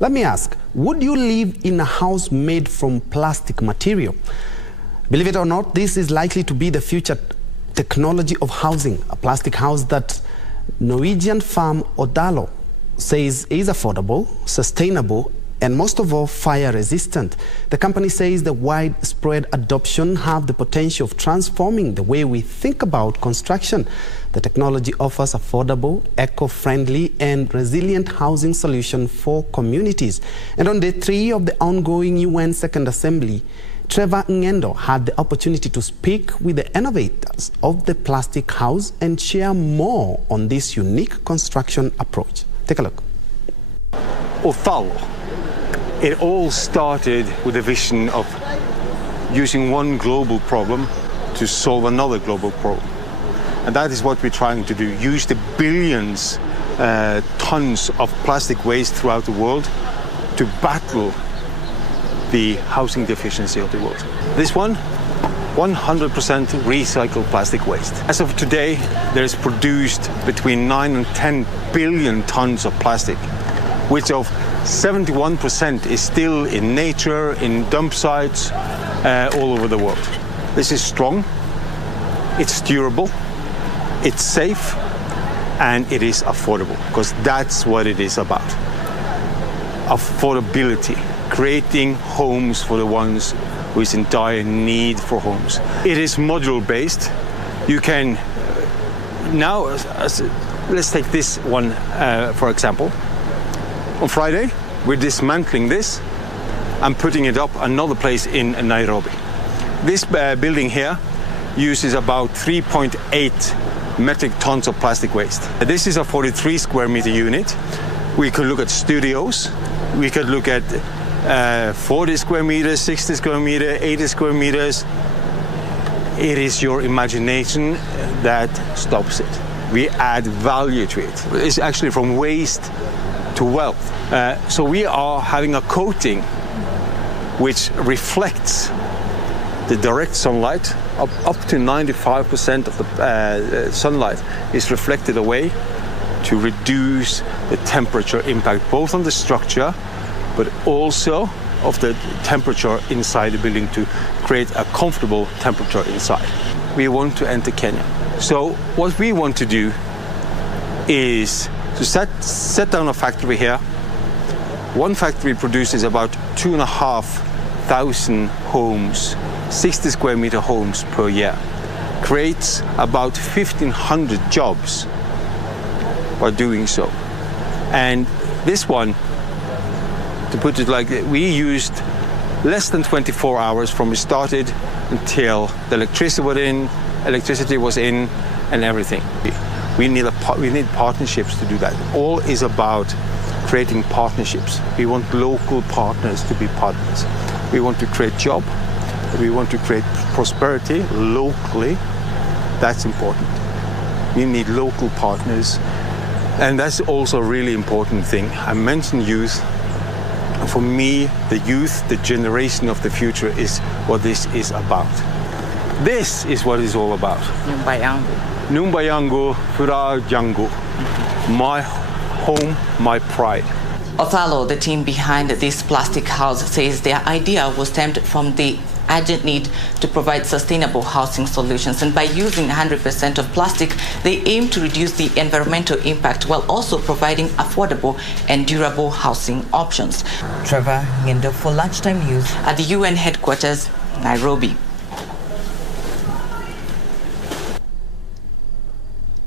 Let me ask, would you live in a house made from plastic material? Believe it or not, this is likely to be the future technology of housing, a plastic house that Norwegian firm OTHALO says is affordable, sustainable, and most of all, fire-resistant. The company says the widespread adoption have the potential of transforming the way we think about construction. The technology offers affordable, eco-friendly, and resilient housing solution for communities. And on day 3 of the ongoing UN Second Assembly, Trevor Ng'endo had the opportunity to speak with the innovators of the plastic house and share more on this unique construction approach. Take a look. OTHALO. It all started with a vision of using one global problem to solve another global problem. And that is what we're trying to do, use the billions tons of plastic waste throughout the world to battle the housing deficiency of the world. This one, 100% recycled plastic waste. As of today, there is produced between 9 and 10 billion tons of plastic, which of 71% is still in nature, in dump sites, all over the world. This is strong, it's durable, it's safe, and it is affordable, because that's what it is about. Affordability, creating homes for the ones who is in dire need for homes. It is modular based. You can, now, let's take this one for example. On Friday, we're dismantling this and putting it up another place in Nairobi. This building here uses about 3.8 metric tons of plastic waste. This is a 43 square meter unit. We could look at studios. We could look at 40 square meters, 60 square meters, 80 square meters. It is your imagination that stops it. We add value to it. It's actually from waste to wealth. So we are having a coating which reflects the direct sunlight. Up to 95% of the sunlight is reflected away to reduce the temperature impact, both on the structure, but also of the temperature inside the building, to create a comfortable temperature inside. We want to enter Kenya. So what we want to do is to set down a factory here. One factory produces about 2,500 homes, 60 square meter homes per year. Creates about 1,500 jobs by doing so. And this one, to put it like, we used less than 24 hours from we started until the electricity was in and everything. We need partnerships to do that. All is about creating partnerships. We want local partners to be partners. We want to create jobs. We want to create prosperity locally. That's important. We need local partners. And that's also a really important thing. I mentioned youth. For me, the youth, the generation of the future is what this is about. This is what it's all about. Numbayango Fura Jango. My home, my pride. OTHALO, the team behind this plastic house, says their idea was stemmed from the urgent need to provide sustainable housing solutions. And by using 100% of plastic, they aim to reduce the environmental impact while also providing affordable and durable housing options. Trevor Ng'endo for Lunchtime News at the UN headquarters, Nairobi.